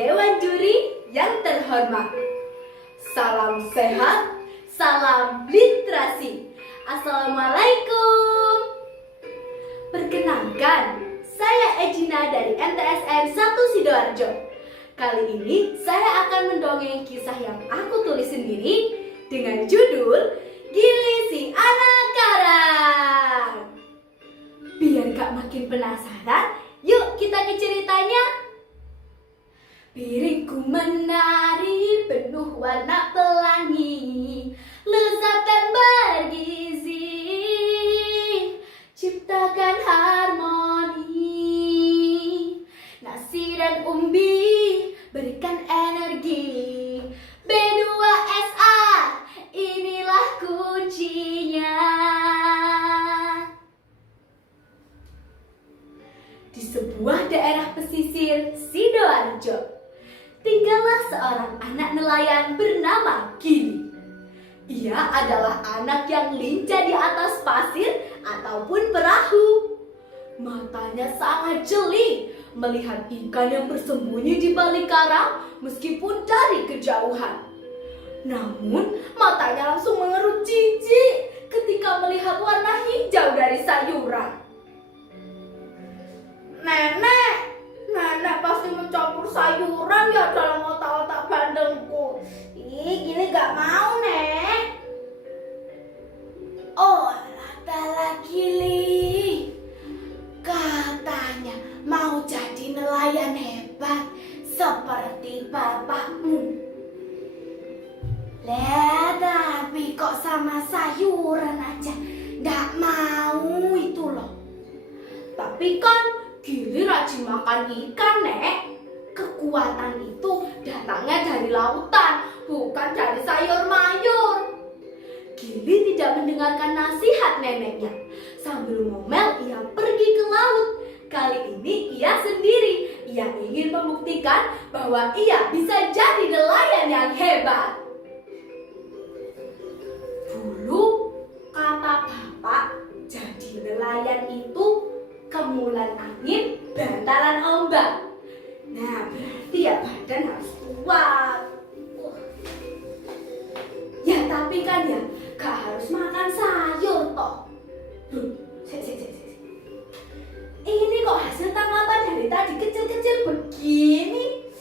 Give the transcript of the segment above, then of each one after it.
Dewan Juri yang terhormat. Salam sehat, salam literasi. Assalamualaikum. Perkenalkan, saya Ejina dari MTSN 1 Sidoarjo. Kali ini saya akan mendongeng kisah yang aku tulis sendiri dengan judul Gili si Anak Karang. Biar gak makin penasaran, yuk kita ke ceritanya. Piringku menari penuh warna pelangi, lezat dan bergizi, ciptakan harmoni. Nasi dan umbi berikan energi, B2SA inilah kuncinya. Di sebuah daerah pesisir Sidoarjo, tinggallah seorang anak nelayan bernama Gili. Ia adalah anak yang lincah di atas pasir ataupun perahu. Matanya sangat jeli melihat ikan yang bersembunyi di balik karang meskipun dari kejauhan. Namun matanya langsung mengerut jijik ketika melihat warna hijau dari sayuran. Nenek pasti mencampur sayuran ya dalam otak-otak bandengku. Ih, Gili gak mau, Nek. Oh, lala Gili. Katanya mau jadi nelayan hebat seperti bapakmu. Tapi kok sama sayuran aja gak mau itu loh. Tapi kan Gili rajin makan ikan, Nek. Kekuatan itu datangnya dari lautan, bukan dari sayur mayur. Gili tidak mendengarkan nasihat neneknya. Sambil ngomel, ia pergi ke laut. Kali ini ia sendiri. Ia ingin membuktikan bahwa ia bisa jadi nelayan yang hebat. Dulu, kata bapak, jadi nelayan itu kemulan angin, bantalan ombak. Nah, berarti ya badan harus kuat. Ya tapi kan ya, gak harus makan sayur toh. Ini kok hasil tangkapan dari tadi kecil-kecil begini.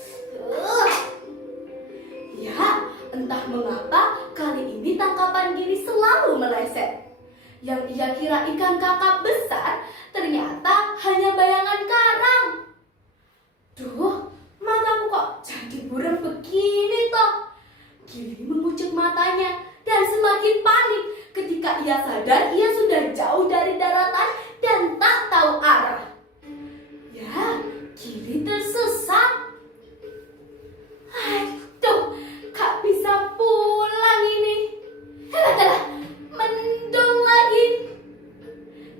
Ya, entah mengapa kali ini tangkapan Gili selalu meleset. Yang ia kira ikan kakap besar, ternyata hanya bayangan karang. Duh, mataku kok jadi buram begini toh. Gili mengucek matanya dan semakin panik ketika ia sadar ia sudah jauh dari daratan dan tak tahu arah. Ya, Gili tersesat. Aduh, gak bisa pulang ini. Mendung lagi.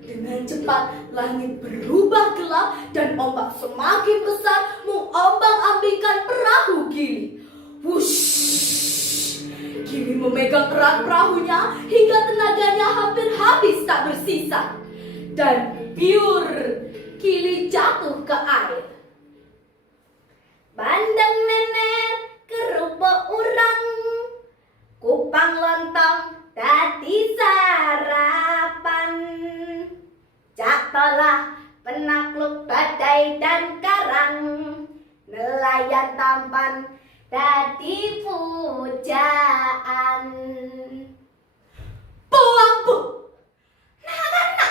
Dengan cepat langit berubah gelap dan ombak semakin besar mengombang-ambingkan perahu Gili. Wush! Gili memegang erat perahunya hingga tenaganya hampir habis tak bersisa. Dan biur, Gili jatuh ke air. Bandeng nenek kerupuk urang, kupang lontong tadi sarapan. Cak tolah penakluk badai dan karang, nelayan tampan tadi pujaan. Buang-bu, nak,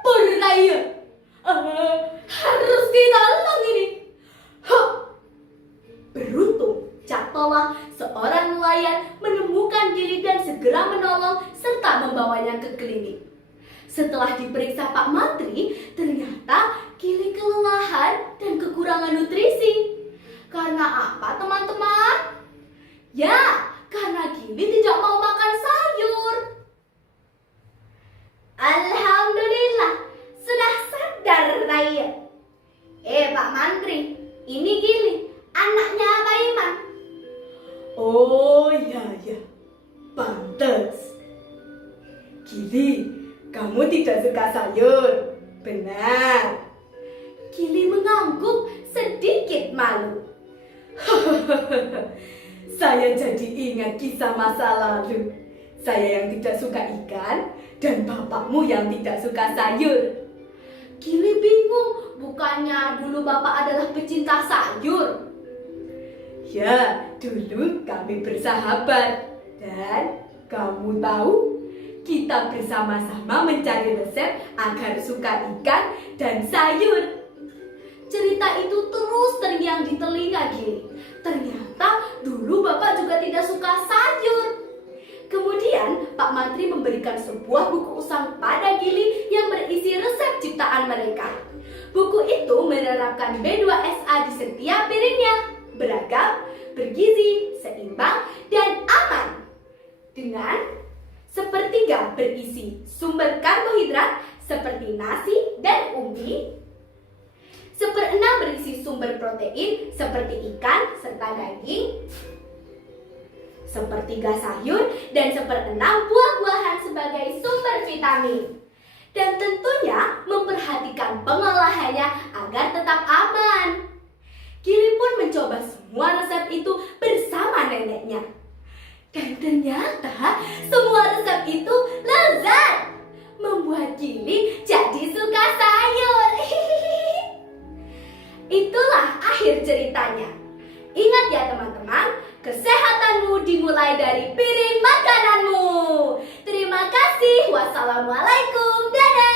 pur raya. Harus ditolong ini. Beruntung Cak Tolah, seorang nelayan, menemukan Gili dan segera menolong serta membawanya ke klinik. Setelah diperiksa Pak Mantri, ternyata Gili kelelahan dan kekurangan nutrisi. Karena apa, teman-teman? Ya, karena Gili tidak mau makan sayur. Alhamdulillah, sudah sadar Raya. Pak Mantri, ini Gili, anaknya Pak Iman. Oh iya, pantes. Gili, kamu tidak suka sayur, benar. Gili mengangguk sedikit malu. Saya jadi ingat kisah masa lalu. Saya yang tidak suka ikan dan bapakmu yang tidak suka sayur. Gili bingung, bukannya dulu bapak adalah pecinta sayur? Ya, dulu kami bersahabat. Dan kamu tahu, kita bersama-sama mencari resep agar suka ikan dan sayur. Cerita itu terus terngiang di telinga Gili. Ternyata dulu bapak juga tidak suka sayur. Kemudian Pak Mantri memberikan sebuah buku usang pada Gili yang berisi resep ciptaan mereka. Buku itu menerapkan B2SA di setiap piringnya. Beragam, bergizi, seimbang, dan aman. Dengan sepertiga berisi sumber karbohidrat seperti nasi dan ubi, 1/6 berisi sumber protein seperti ikan serta daging, 1/3 sayur, dan 1/6 buah-buahan sebagai sumber vitamin. Dan tentunya memperhatikan pengolahannya agar tetap aman. Gili pun mencoba semua resep itu bersama neneknya. Dan ternyata semua resep itu lezat, membuat Gili jadi suka sayur. Itulah akhir ceritanya. Ingat ya teman-teman, kesehatanmu dimulai dari piring makananmu. Terima kasih. Wassalamualaikum. Dadah.